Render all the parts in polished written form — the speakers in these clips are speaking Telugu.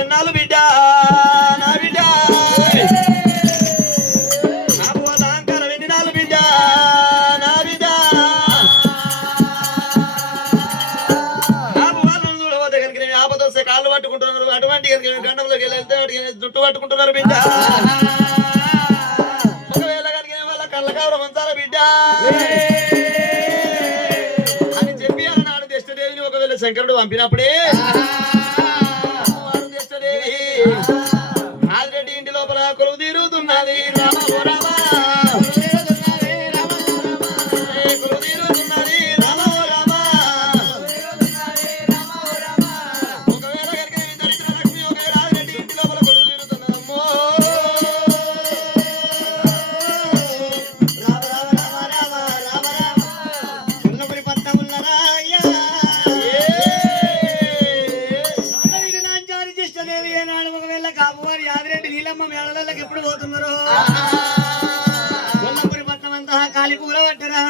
ఎన్నాళ్ళు బిడ్డ నా బిడ్డ అహంకారం ఎన్ని నాలుగు బిడ్డ నా బిడ్డ చూడబోతే కనుక నేను ఆపద వస్తే కాళ్ళు పట్టుకుంటున్నారు అటువంటి గండంలోకి వెళ్తే జుట్టు పట్టుకుంటున్నారు బిడ్డ ఒకవేళ కనుక వాళ్ళ కళ్ళ కవరం అంతారా బిడ్డ అని చెప్పి అన్నాడు దృష్టదేవిని ఒకవేళ శంకరుడు పంపినప్పుడే ఆదిరెడ్డి ఇంటి లోపల కొలువు తీరుతున్నది రామ ఓ రామ కొలువు తీరుతున్నది రామ ఓ రామ ఒకవేళ కనుక దరిద్ర లక్ష్మి ఒకవేళ ఆదిరెడ్డి ఇంటి లోపల కొలువు తీరుతున్నదమ్మో రామ రామ రామ రామ రామ రామ ఉన్నపరి పట్టమున్నరా అయ్యా దేవి ఏనాడు ఒకవేళ కాపువారి యాదిరెడ్డి నీలమ్మ మేళలకు ఎప్పుడు పోతున్నారు కొల్లపురి పట్నం అంతా కాలి కూర పట్టరా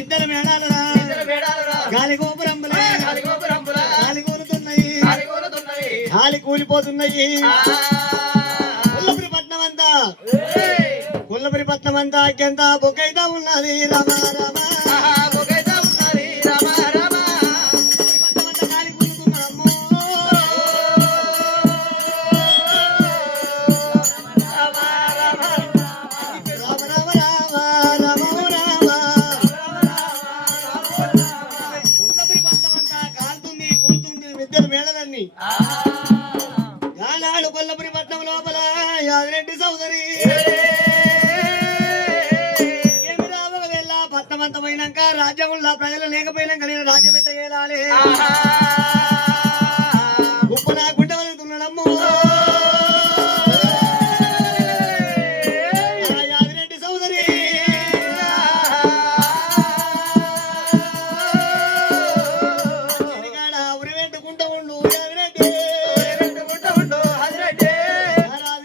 ఇద్దరు మేడాలరా గాలి గోపురంబులే గాలి కూలుతున్నాయి గాలి కూలిపోతున్నాయి కొల్లపురి పట్నం అంతా అత్యంత బొకైతా ఉన్నది రామ రామ బొకైతా ఉన్నది రామ రామ పట్నం అంతా గాలి కూలుతున్నాము రామ రామ రామ రామ రామ రామ కొల్లపురి పట్నం అంతా కాలుతుంది కూలుతుంది ఇద్దరు మేళలన్నీ గానాడు కొల్లపురి పట్నం లోపల యాదిరెడ్డి సోదరి పట్టమంతమైనాక రాజ్యంలో ప్రజలు లేకపోయినాక నేను రాజ్యం ఎట్లా చేయాలి ఉప్పు నా గుండె వలుగుతున్నాడమ్ము యాదిరెడ్డి సోదరి ఉరి పెట్టుకుంటూ ఉండు యాదిరెడ్డి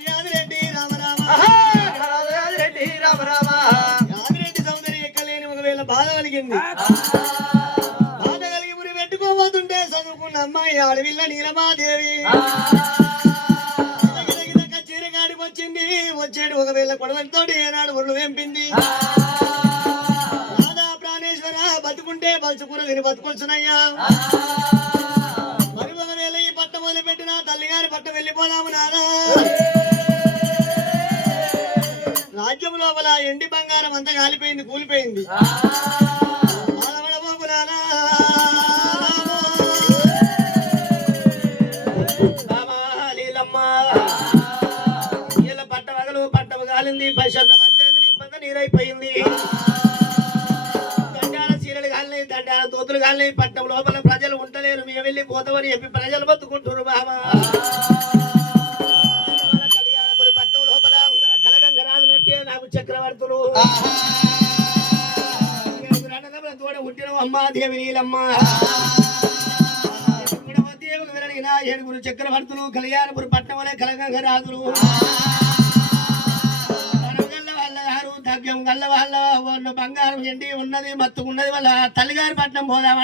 యాదిరెడ్డి రామ రామ యాదిరెడ్డి రామ రామ బాధ కలిగింది బాధ కలిగి ఉరి పెట్టుకోబోతుంటే చదువుకున్న అమ్మాయి అడవిల్ల నీలమాదేవి చీరగాడికి వచ్చింది వచ్చాడు ఒకవేళ కొడవలితో ఏనాడు ఒళ్ళు వెంపింది రాధా ప్రాణేశ్వర బతుకుంటే బతుకున తిని బతుకొచ్చునయ్యా మరి ఒకవేళ ఈ పట్ట మొదలు పెట్టిన తల్లిగారి పట్ట వెళ్ళిపోదాము నానా రాజ్యం లోపల ఎండి బంగారం అంతా కాలిపోయింది కూలిపోయింది పట్ట వగలు పట్టము కాలింది పైసంత మంచి ఇబ్బంది నీరైపోయింది దండాల చీరలు కాలినాయి దండాల దోతులు కాలినాయి పట్టం లోపల ప్రజలు ఉండలేరు మేము వెళ్ళి పోతామని చెప్పి ప్రజలు బతుకుంటున్నారు బాబా నాకు చక్రవర్తులు తోడ పుట్టిన అమ్మా దేవి నీలమ్మ ఏడుగురు చక్రవర్తులు కళ్యాణపురి పట్టణం వలె కలగంగ రాజులు గల్ల వాళ్ళ ద్రవ్యం గల్ల వాళ్ళ బంగారం ఎండి ఉన్నది మత్తు ఉన్నది వాళ్ళ తల్లిగారి పట్నం పోదామంటే